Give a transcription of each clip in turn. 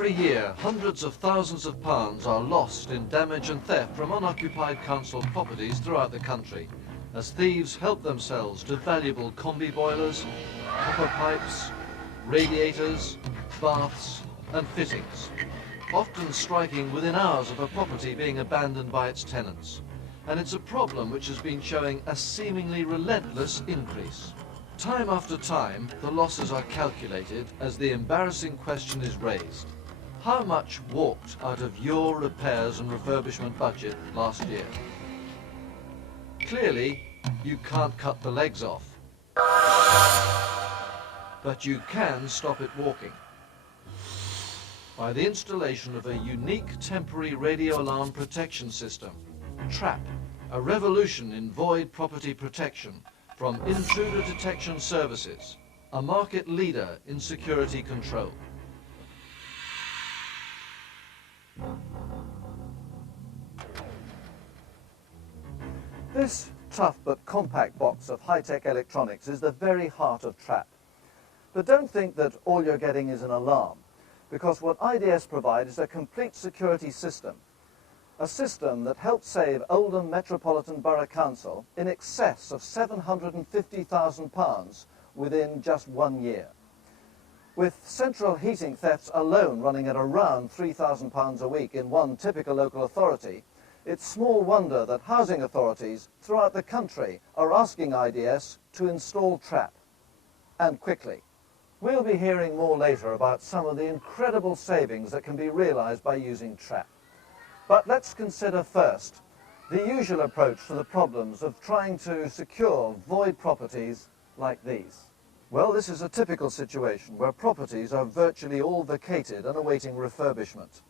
Every year, hundreds of thousands of pounds are lost in damage and theft from unoccupied council properties throughout the country, as thieves help themselves to valuable combi boilers, copper pipes, radiators, baths and fittings, often striking within hours of a property being abandoned by its tenants. And it's a problem which has been showing a seemingly relentless increase. Time after time, the losses are calculated as the embarrassing question is raised. How much walked out of your repairs and refurbishment budget last year? Clearly, you can't cut the legs off. But you can stop it walking by the installation of a unique temporary radio alarm protection system, Trap, a revolution in void property protection from Intruder Detection Services, a market leader in security control. This tough but compact box of high-tech electronics is the very heart of Trap. But don't think that all you're getting is an alarm, because what IDS provide is a complete security system. A system that helped save Oldham Metropolitan Borough Council in excess of £750,000 within just 1 year. With central heating thefts alone running at around £3,000 a week in one typical local authority, it's small wonder that housing authorities throughout the country are asking IDS to install Trap, and quickly. We'll be hearing more later about some of the incredible savings that can be realised by using Trap. But let's consider first the usual approach to the problems of trying to secure void properties like these. Well, this is a typical situation where properties are virtually all vacated and awaiting refurbishment.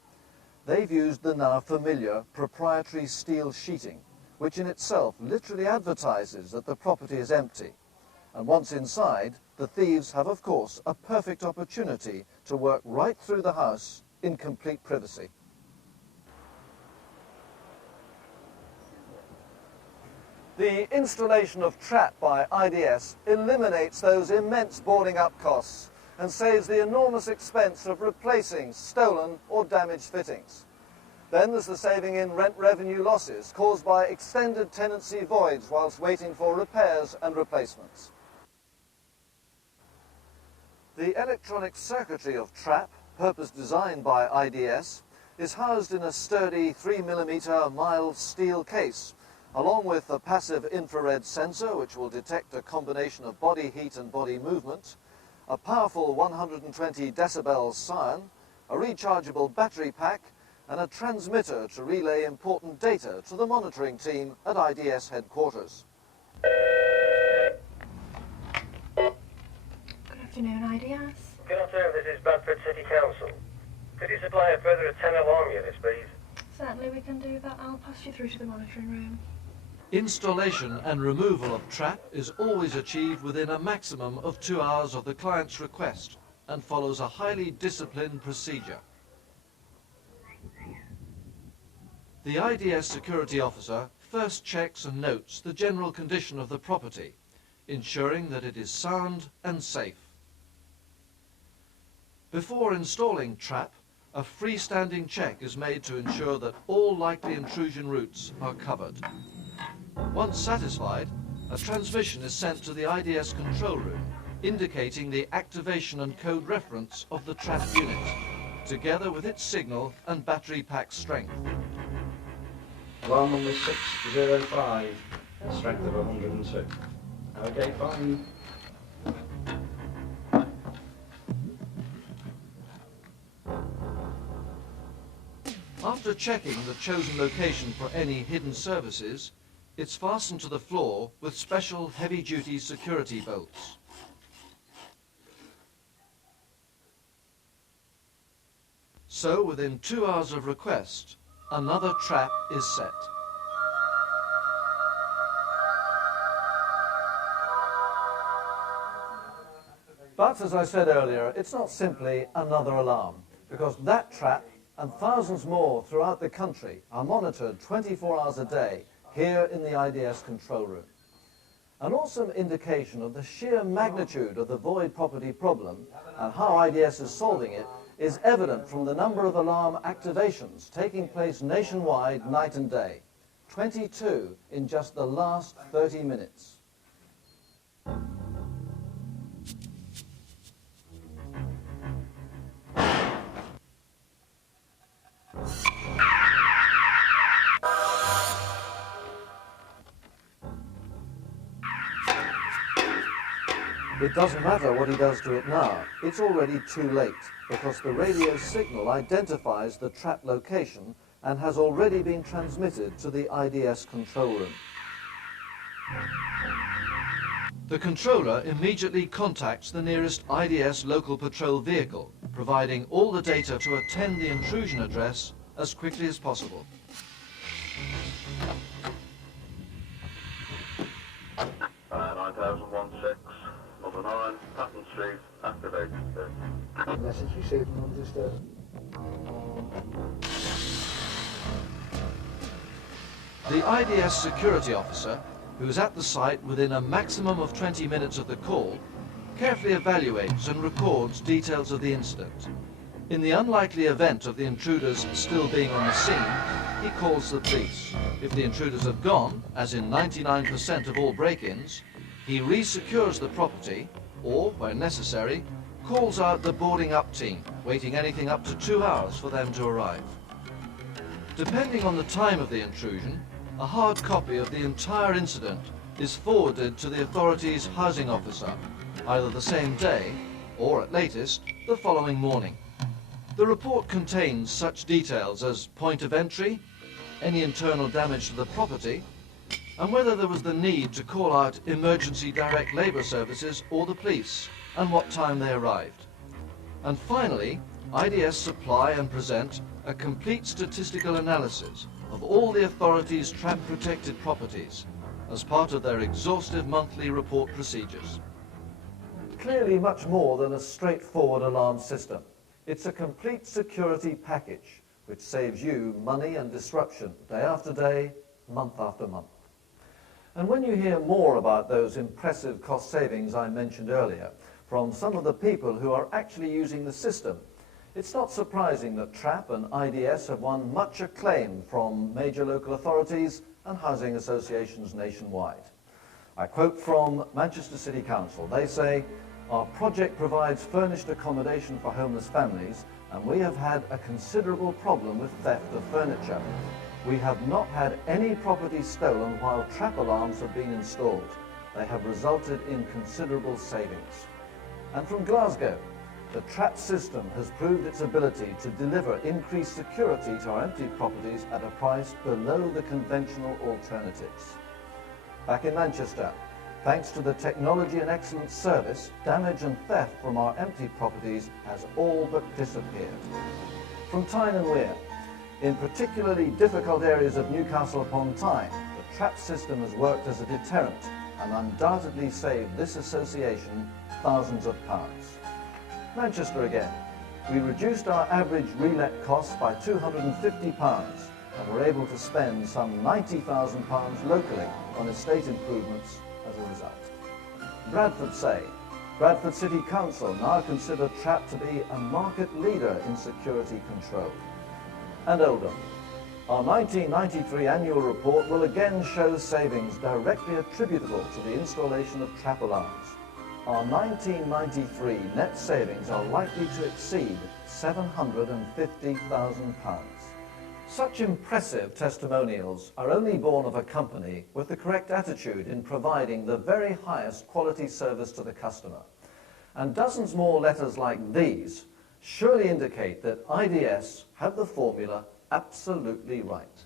They've used the now familiar proprietary steel sheeting, which in itself literally advertises that the property is empty. And once inside, the thieves have, of course, a perfect opportunity to work right through the house in complete privacy. The installation of Trap by IDS eliminates those immense boarding up costs and saves the enormous expense of replacing stolen or damaged fittings. Then there's the saving in rent revenue losses caused by extended tenancy voids whilst waiting for repairs and replacements. The electronic circuitry of Trap, purpose designed by IDS, is housed in a sturdy 3mm mild steel case, along with a passive infrared sensor which will detect a combination of body heat and body movement, a powerful 120 decibel siren, a rechargeable battery pack, and a transmitter to relay important data to the monitoring team at IDS headquarters. Good afternoon, IDS. Good afternoon, this is Bradford City Council. Could you supply a further 10 alarm units, please? Certainly we can do that. I'll pass you through to the monitoring room. Installation and removal of Trap is always achieved within a maximum of 2 hours of the client's request and follows a highly disciplined procedure. The IDS security officer first checks and notes the general condition of the property, ensuring that it is sound and safe. Before installing Trap, a freestanding check is made to ensure that all likely intrusion routes are covered. Once satisfied, a transmission is sent to the IDS control room, indicating the activation and code reference of the Trap unit, together with its signal and battery pack strength. Alarm number 605, strength of 102. Okay, fine. After checking the chosen location for any hidden services, it's fastened to the floor with special heavy-duty security bolts. So, within 2 hours of request, another Trap is set. But, as I said earlier, it's not simply another alarm, because that Trap and thousands more throughout the country are monitored 24 hours a day here in the IDS control room. An awesome indication of the sheer magnitude of the void property problem and how IDS is solving it is evident from the number of alarm activations taking place nationwide night and day. 22 in just the last 30 minutes. It doesn't matter what he does to it now, it's already too late, because the radio signal identifies the trap location and has already been transmitted to the IDS control room. The controller immediately contacts the nearest IDS local patrol vehicle, providing all the data to attend the intrusion address as quickly as possible. Number 9, Patton Street, activated. Message received from Manchester. The IDS security officer, who is at the site within a maximum of 20 minutes of the call, carefully evaluates and records details of the incident. In the unlikely event of the intruders still being on the scene, he calls the police. If the intruders have gone, as in 99% of all break-ins, he re-secures the property, or, where necessary, calls out the boarding up team, waiting anything up to 2 hours for them to arrive. Depending on the time of the intrusion, a hard copy of the entire incident is forwarded to the authorities' housing officer, either the same day, or at latest, the following morning. The report contains such details as point of entry, any internal damage to the property, and whether there was the need to call out emergency direct labour services or the police, and what time they arrived. And finally, IDS supply and present a complete statistical analysis of all the authorities' trap-protected properties as part of their exhaustive monthly report procedures. Clearly much more than a straightforward alarm system. It's a complete security package which saves you money and disruption day after day, month after month. And when you hear more about those impressive cost savings I mentioned earlier from some of the people who are actually using the system, it's not surprising that Trap and IDS have won much acclaim from major local authorities and housing associations nationwide. I quote from Manchester City Council. They say, "Our project provides furnished accommodation for homeless families, and we have had a considerable problem with theft of furniture. We have not had any property stolen while trap alarms have been installed. They have resulted in considerable savings." And from Glasgow, the trap system has proved its ability to deliver increased security to our empty properties at a price below the conventional alternatives. Back in Manchester, thanks to the technology and excellent service, damage and theft from our empty properties has all but disappeared. From Tyne and Wear, in particularly difficult areas of Newcastle upon Tyne, the trap system has worked as a deterrent and undoubtedly saved this association thousands of pounds. Manchester again, we reduced our average relet costs by £250 and were able to spend some £90,000 locally on estate improvements as a result. Bradford say, Bradford City Council now consider Trap to be a market leader in security control. And Oldham, our 1993 annual report will again show savings directly attributable to the installation of trap alarms. Our 1993 net savings are likely to exceed £750,000. Such impressive testimonials are only born of a company with the correct attitude in providing the very highest quality service to the customer. And dozens more letters like these surely indicate that IDS have the formula absolutely right.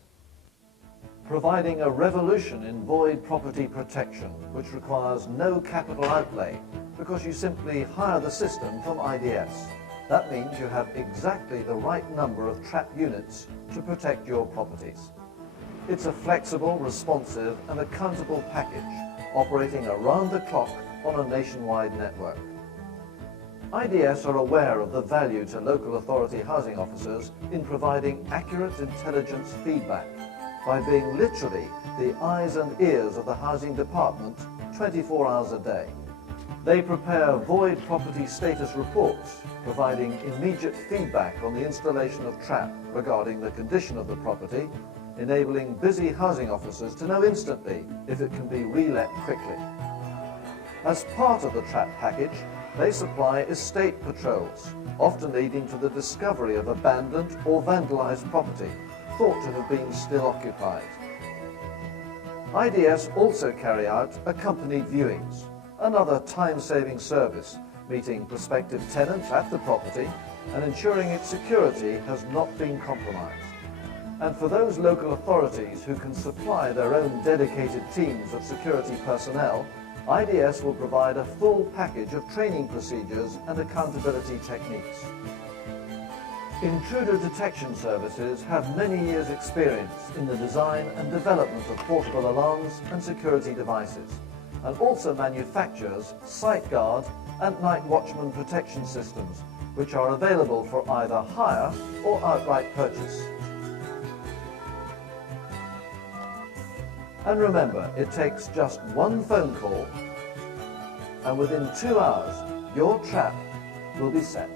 Providing a revolution in void property protection, which requires no capital outlay because you simply hire the system from IDS. That means you have exactly the right number of trap units to protect your properties. It's a flexible, responsive and accountable package operating around the clock on a nationwide network. IDS are aware of the value to local authority housing officers in providing accurate intelligence feedback by being literally the eyes and ears of the housing department 24 hours a day. They prepare void property status reports, providing immediate feedback on the installation of trap regarding the condition of the property, enabling busy housing officers to know instantly if it can be re-let quickly. As part of the trap package, they supply estate patrols, often leading to the discovery of abandoned or vandalized property, thought to have been still occupied. IDS also carry out accompanied viewings, another time-saving service, meeting prospective tenants at the property and ensuring its security has not been compromised. And for those local authorities who can supply their own dedicated teams of security personnel, IDS will provide a full package of training procedures and accountability techniques. Intruder detection services have many years' experience in the design and development of portable alarms and security devices, and also manufactures sight guard and night watchman protection systems, which are available for either hire or outright purchase. And remember, it takes just one phone call, and within 2 hours, your trap will be set.